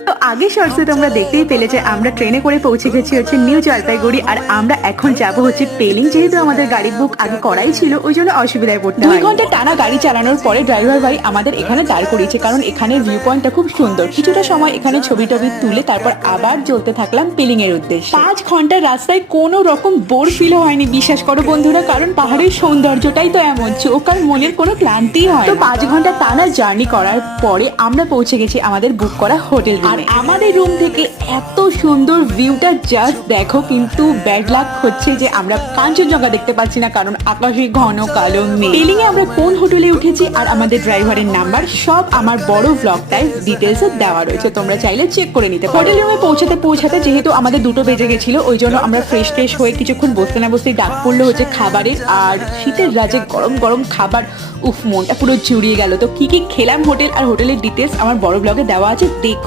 তো আগে শর্টসে তোমরা দেখতেই পেলে যে আমরা ট্রেনে করে পৌঁছে গেছি হচ্ছে নিউ জলপাইগুড়ি, আর আমরা এখন যাব হচ্ছে পেলিং। যেহেতু আমাদের গাড়ি বুক আগে করাই ছিল, ওই জন্য অসুবিধায় পড়তে হয়। 2 ঘন্টা টানা গাড়ি চালানোর পরে ড্রাইভার ভাই আমাদের এখানে দাঁড় করিয়েছে, কারণ এখানের ভিউ পয়েন্টটা খুব সুন্দর। কিছুটা সময় এখানে ছবি টবি তুলে তারপর আবার চলতে থাকলাম পেলিং এর উদ্দেশ্যে। 5 ঘন্টার রাস্তায় কোনো রকম বোর ফিল হয়নি, বিশ্বাস করো বন্ধুরা, কারণ পাহাড়ের সৌন্দর্যটাই তো এমন, চোখ আর মনের কোনো ক্লান্তি হয়। তো 5 ঘন্টা টানা জার্নি করার পরে আমরা পৌঁছে গেছি আমাদের বুক করা হোটেল। আর আমাদের রুম থেকে এত সুন্দর ভিউটা জাস্ট দেখো, কিন্তু ব্যাড লাক হচ্ছে যে আমরা কাঞ্চনজঙ্ঘা দেখতে পাচ্ছি না, কারণ আকাশে ঘন কালো মেঘ। পেলিং এ আমরা কোন হোটেলে উঠেছি আর আমাদের ড্রাইভারের নাম্বার সব আমার বড় ব্লগটায় ডিটেলসে দেওয়া রয়েছে, তোমরা চাইলে চেক করে নিতে পারো। হোটেল রুমে পৌঁছাতে যেহেতু আমাদের 2টো বেজে গেছিল, ওই জন্য আমরা ফ্রেশ হয়ে কিছুক্ষণ বসতে না বসতেই ডাক পড়লো হচ্ছে খাবারের। আর শীতের রাজে গরম গরম খাবার, উফ, মনটা পুরো জুড়িয়ে গেল। তো কি কি খেলাম হোটেল আর হোটেলের ডিটেলস আমার বড় ব্লগে দেওয়া আছে, দেখো।